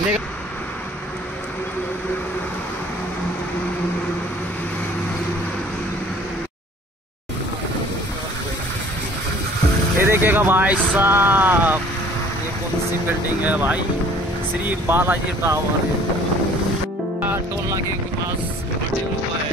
ये देखिएगा भाई साहब, ये कौन सी बिल्डिंग है भाई? श्री बालाजी टावर है। टोल नाके के पास होटल हुआ है।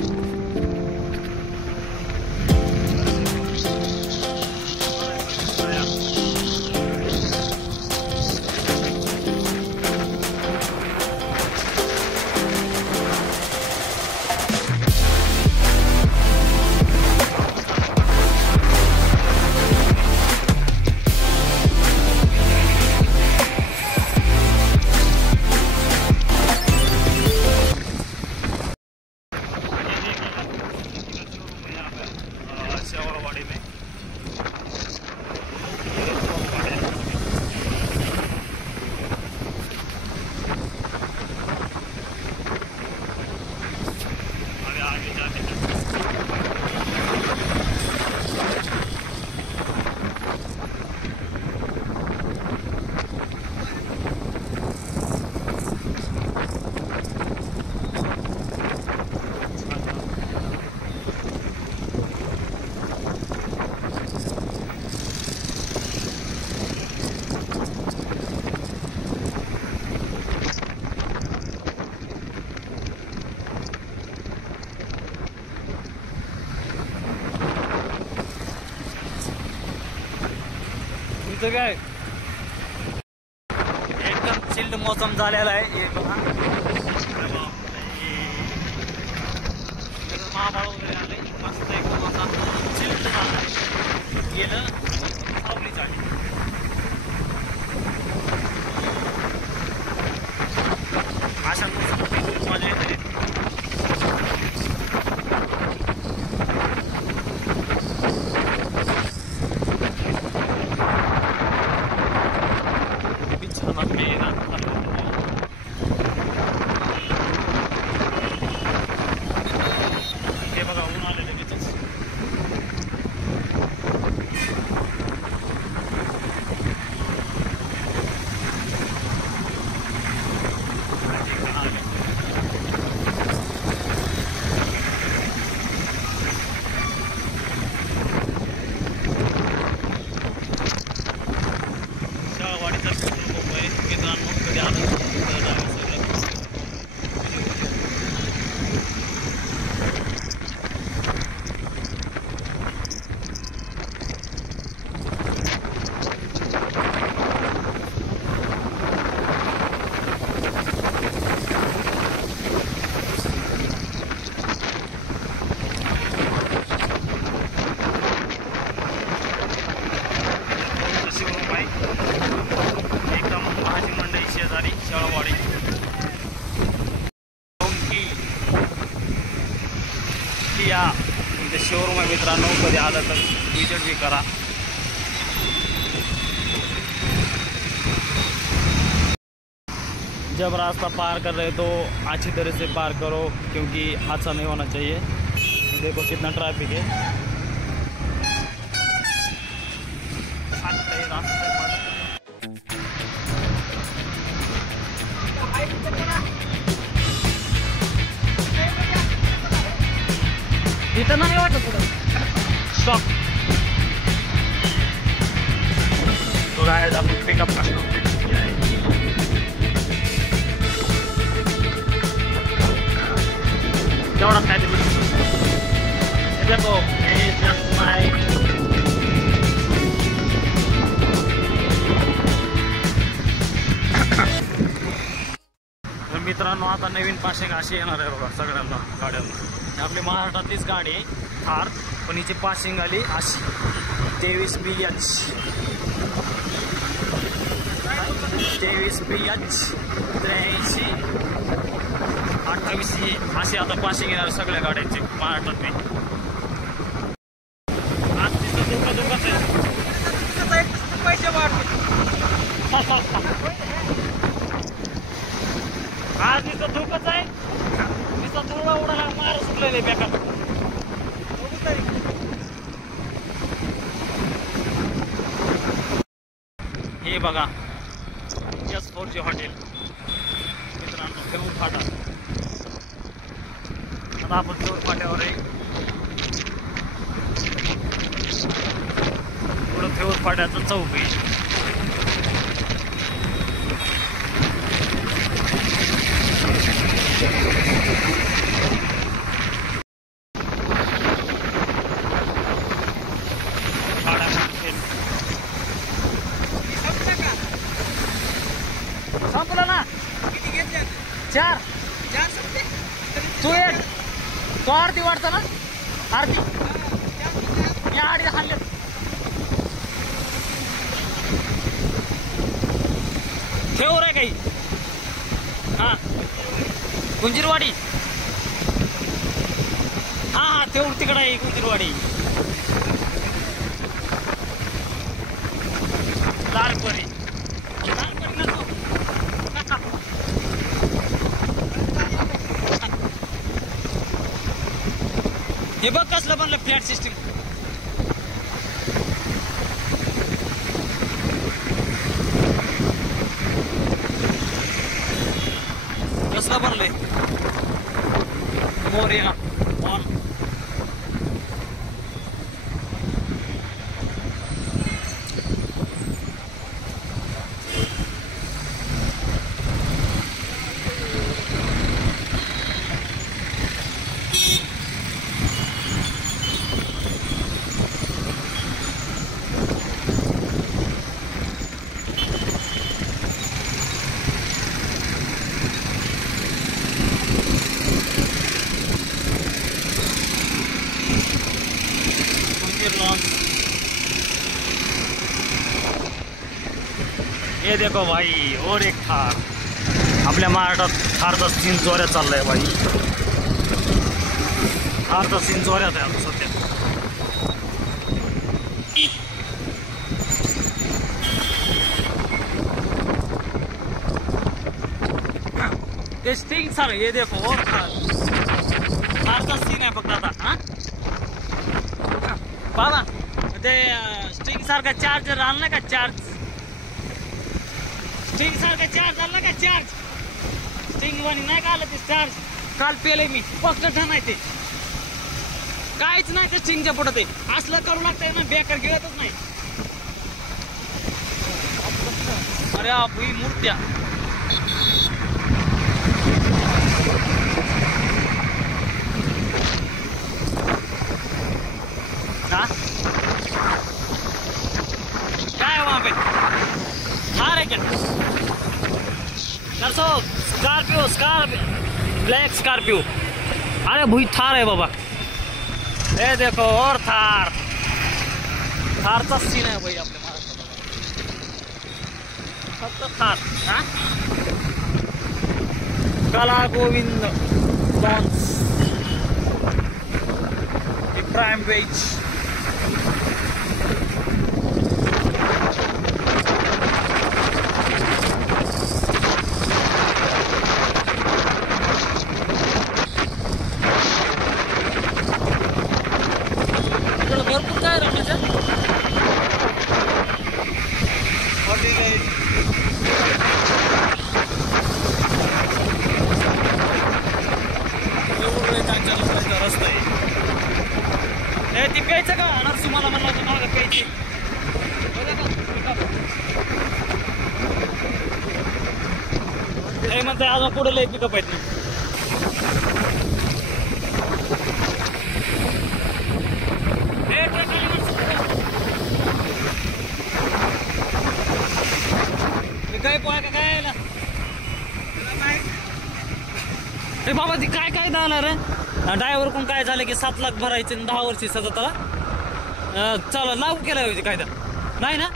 काय एकदम चिल्ड मौसम झालेला आहे। हे बघा महाबळ वगैरे आले, मस्त एकदम असा चिल्ड झाला गेलं सावली झाली। अशा मोसमात मजा येते। इथे शोरूम आहे मित्रांनो, कधी आलं तर विजिट भी करा। जब रास्ता पार कर रहे तो अच्छी तरह से पार करो, क्योंकि हादसा नहीं होना चाहिए। देखो कितना ट्रैफिक है। इतना नहीं वाटत पुढं स्टॉप तो गाइस आपण पिकअप करतो। केवढा काय ते देखो जस्ट लाइक मित्रांनो, आता नवीन पासिंग अशी येणार आहे बघा सगळ्यांना गाड्यांना। आपली महाराष्ट्रातलीच गाडी थार, पण हिची पासिंग आली अशी 23 BH 83 28 अशी आता पासिंग येणार सगळ्या गाड्यांची महाराष्ट्रातली। आज तिथं पैसे वाढते आज नुसतं धोकंच आहे, नुसतं धुळा उडाला मार सुटलेले बेकार। हे बघा S4G हॉटेल। थेऊर फाटा. आता आपण थेऊर फाट्यावर आहे. पुढं थेऊर फाट्याचं चौक आहे. संपलं ना. चार तू एक तो आरती वाटतं ना. आरती या आडी खाल्ले. ठेवूर आहे काही. हा गुंजीरवाडी. हा हा ठेवूर तिकडे आहे गुंजीरवाडी. लालपरी हे बघ कसलं बनलं फ्लॅट सिस्टीम. कसलं बनलंय. मोरिया ऑन. ये देखो भाई और एक थार. आपल्या महाराष्ट्रात थारचा सीन जोऱ्यात चाललाय भाई. थारचा सीन जोऱ्यात आहे आता सध्या. ते स्टिंग सर ये देखो और थारचा सीन आहे फक्त आता. हा बाबा ते स्टिंग सारखा चार्जर आणला का. चार्ज स्टिंग सारखा चार्ज आला का. चार्ज स्टिंग वाणी नाही का आलं ते चार्ज. काल पेले मी फक्त नाही ते काहीच नाही ते स्टिंगच्या पुढं. ते असलं करू लागतंय ना बेकार गिळतच नाही. अरे आप ही मूर्त्या. हा काय वहां पे थार है क्या. Scorpio black Scorpio. अरे भाई थार है बाबा. ये देखो और थारचा सीन आहे भाई आपल्या महाराष्ट्रात. फक्त थार. हा कला गोविंद लॉन्स प्राइम वेज. भरपूर काय रमेश रस्ता आहे. ती प्यायचं का नरसू. मला म्हणलं होतं मागं प्यायची. हे म्हणते अजून पुढे लय पिकअप आहेत. काय पोहा का काय रे बाबा. ती काय काय जाणार रे. ड्रायव्हर कोण काय झालं की 7 लाख भरायचे 10 वर्षी सजा त्याला चला लागू केला होती कायदा नाही ना.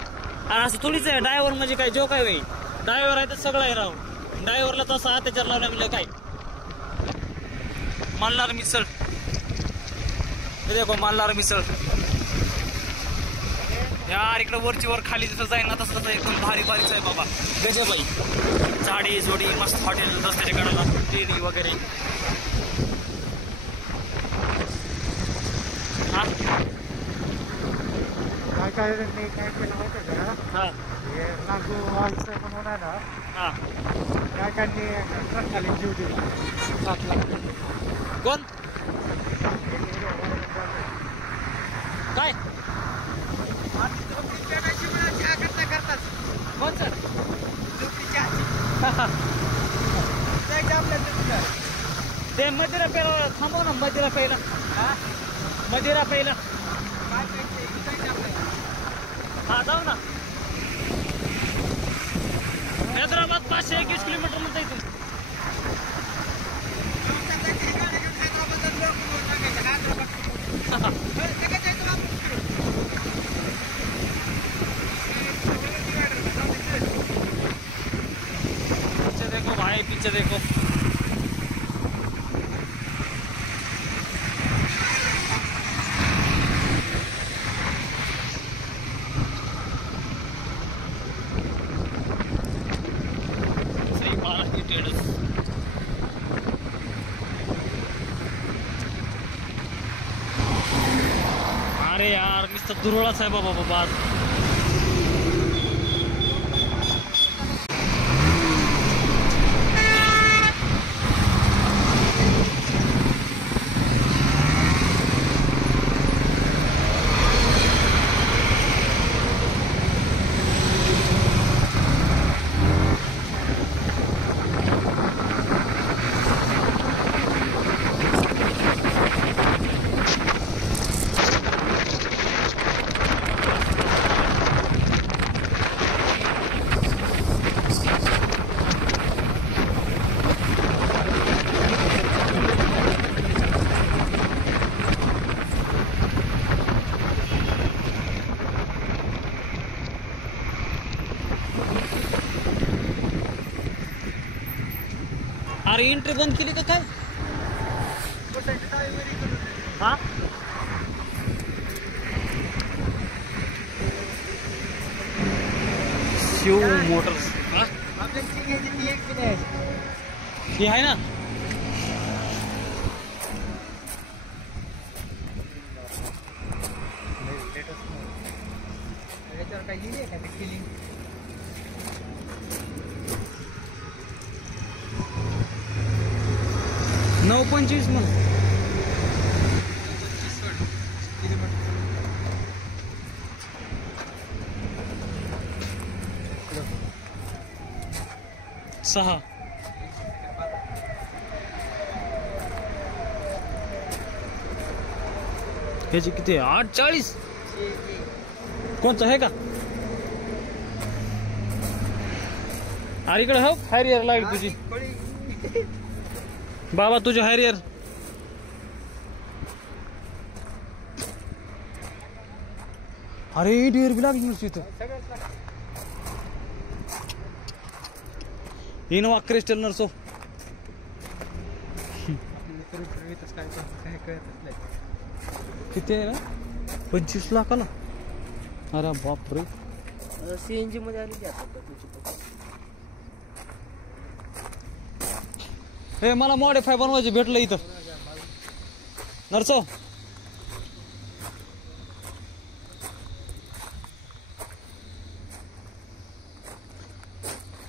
आणि असं थोडीच आहे ड्रायव्हर म्हणजे काय जो काय होईल. ड्रायव्हर आहे तर सगळं आहे राव. ड्रायव्हरला तसं अत्याचार लावला म्हणजे काय. मल्हार मिसळ. हे देखो मल्हार मिसळ. यार इकडे वरची वर खाली जसं जाईल ना तसं एकदम भारी भारीच आहे बाबा. गजबाई झाडी जोडी मस्त हॉटेल रस्त्याच्या कडेला टेडी वगैरे. हा बायकांनी काय केलं होतं का, हा हे नागू वालचं म्हणून आहे ना, हा बायकांनी ट्रक खाली जीव दिला 7 लाख. कोण काय कोण सर ते मदिरा प्यायला थांबव ना, मदिरा प्यायला, मदिरा प्यायला. हा जाऊ ना. हैदराबाद 521 किलोमीटर मध्ये इथून. पीछे देखो भाई, पीछे देखो. श्री बालाजी ट्रेडर्स. अरे यार नुसतं दुर्वळाच आहे बाबा बाबा. अरे एंट्री बंद केली का काय? हा शिव मोटर्स ही आहे ना. नऊ 25 मग सहा. ह्याची किती आहे? 8:40. कोणतं आहे का? अरे इकडे हो, हॅरियर लागली तुझी बाबा, तुझी हॅरियर. अरे डिअर बी लागली नुसती इथं. इनोवा क्रिस्टल नर्सो. किती आहे ना? 25 लाखाला. अरे बापरे. सीएनजी मध्ये आली आता. हे मला मॉडिफाय बनवायचे भेटलं इथं नर्सो.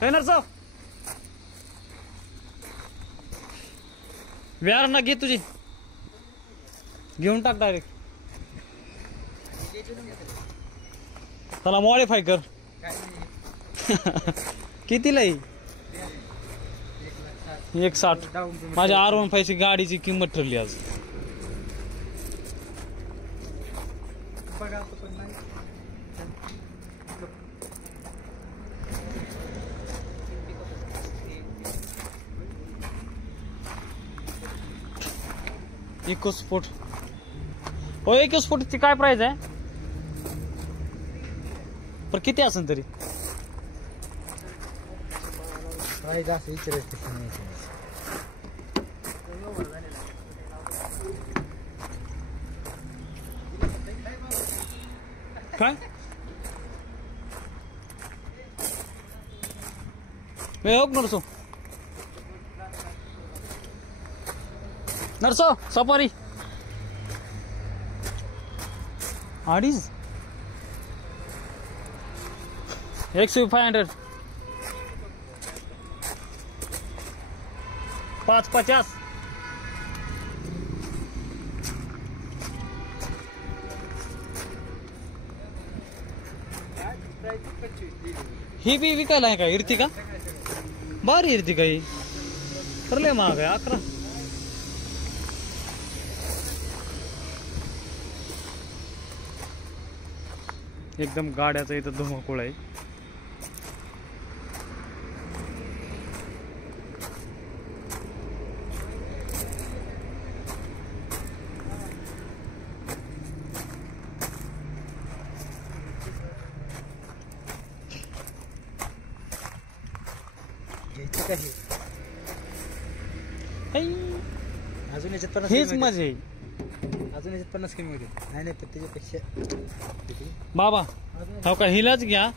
हे नर्सो व्यार ना घे तुझी, घेऊन टाक डायरेक्ट. त्याला मॉडिफाय कर. कितीला आहे? 1.60. माझ्या R15 ची गाडीची किंमत ठरली आज. इकोस्पोर्ट. हो, इकोस्पोर्टची काय प्राइस आहे? पर किती असेल तरी? प्राइस असं विचारायचं काय? नर्सो नर्सो सफारी 2.5. XUV 500 550. ही बी विकायला आहे का इर्तिका? भारी इर्तिका ही ठरले महाग आहे 11. एकदम गाड्याचा इथं धुमाकूळ आहे. अजून याच्यात 50 हेच कमी मजा आहे. होते. अजून याच्यात 50 कमी होते. नाही नाही पण त्याच्यापेक्षा बाबा हो का हिलाच घ्या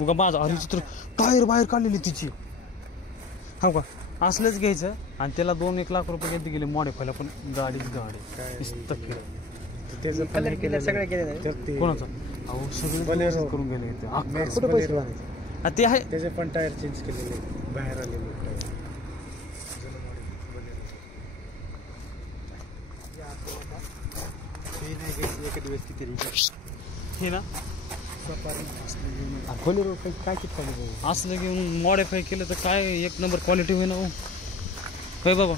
उगा माझं अरे चित्र टायर बाहेर काढलेली तिची. हो का असलंच घ्यायचं आणि त्याला 2-1 लाख रुपये किती गेले मॉडिफायला पण गाडी नुसतं फिरत. त्याचं कलर केलं सगळं केलं कोणाचं अहो सगळे Bolero. करून गेले इथे. कुठे पैसे लावायचे? ते आहे त्याचे पण टायर चेंज केलेले बाहेर आलेले एक दिवस किती हे ना बोलेरो काय किती असलं घेऊन मॉडिफाय केलं तर काय एक नंबर क्वालिटी होईना हो. होय बाबा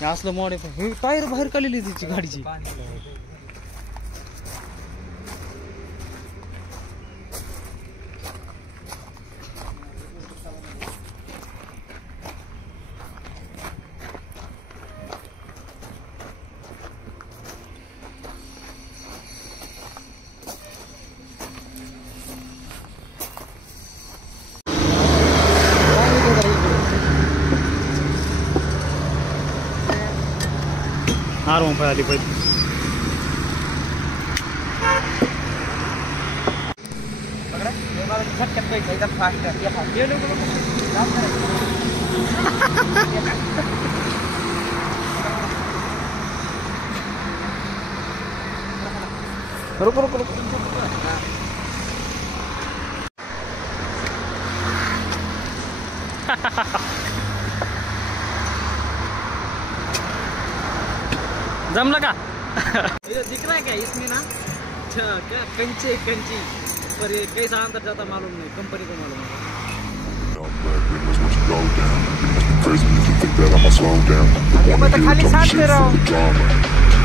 हे असलं मॉडिफाय हे टायर बाहेर काढलेली तिची गाडीची. R15 आली पाहिजे. रुको रुको रुको जमलं का? दिख रहा है क्या इसमें ना क्या कंची पर ये कैसा अंदर जाता मालूम नहीं, कंपनी को मालूम है. Crazy if you think that I'ma slow down. The one that hear talk shit for the drama.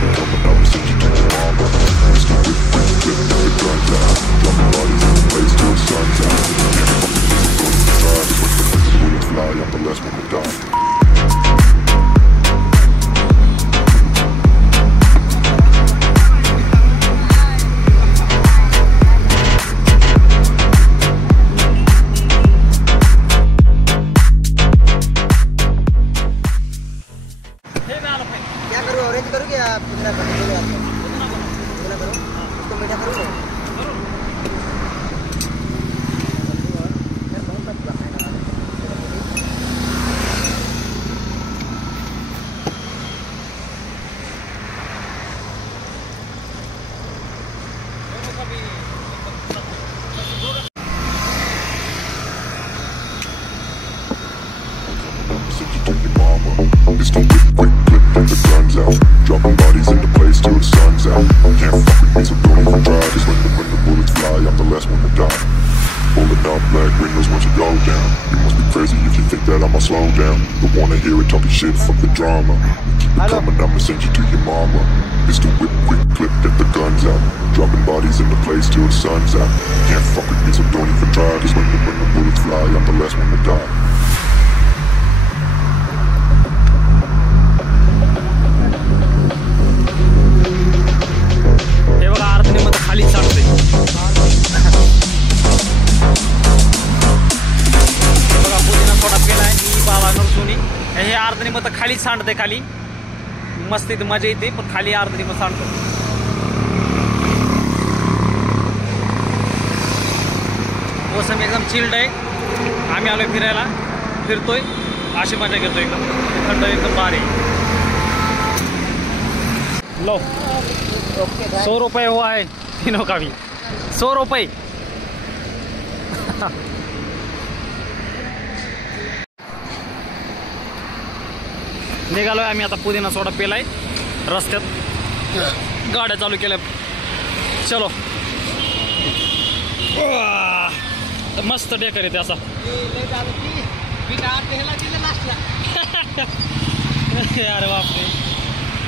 Coming up and send you to your mama. Mr. Whip, flip the guns out. Dropping bodies in the place till the sun's out. Can't fucking miss it, going to try. Just when the bullets fly, I'm the last one to die. Pistol whip, quick clip, get the guns out. Dropping bodies in the place till the sun's out. Can't fuck with me, so don't even try. Just when the bullets fly, I'm the last one to die. Pulling up black windows once you go down. You must be crazy if you think that I'ma slow down. Don't wanna hear it talking shit, fuck the drama. Keep it coming, I'ma send you to your mama. Pistol whip, quick clip, get the guns out. Dropping bodies in the place till the sun's out. Can't fuck with me, so don't even try. Just when the bullets fly, I'm the last one to die. खाली सांडते बघा पुदिना थोडा केलाय मी बाबा नरसुनी हे अर्धनी मत खाली सांडते खाली मस्त इथे मजा येते पण खाली अर्धनी मत सांडतो. मोसम एकदम चिल्ड आहे. आम्ही आलोय फिरायला फिरतोय अशी मजा घेतोय एकदम थंड एकदम भारी. लो 100 रुपये हुआ है तीनों का भी 100 रुपये. निघालोय आम्ही आता. पुदिना सोडा पेलाय रस्त्यात, गाड्या चालू केल्या. चलो. मस्त डेकर येते असा. अरे बापरे.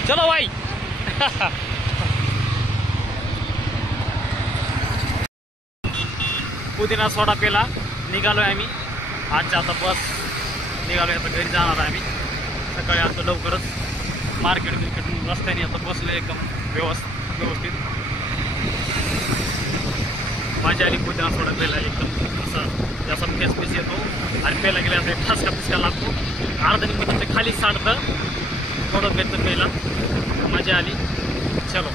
चलो भाई. पुदिना सोडा पेला. निघालोय आम्ही. आजच्या आता बस निघालोय. आता घरी जाणार आहे आम्ही. सकाळी आता लवकरच मार्केट रस्त्याने आता बसलो एकदम व्यवस्थित. माझ्या आली पुदिना सोडा पेला एकदम असं जसा फेस येतो आणि पेला गेला असं ठसका पिसका लागतो. अर्धा निमिषाच्या खाली साडतं थोडं पेचं पेला. मजा आली. चलो.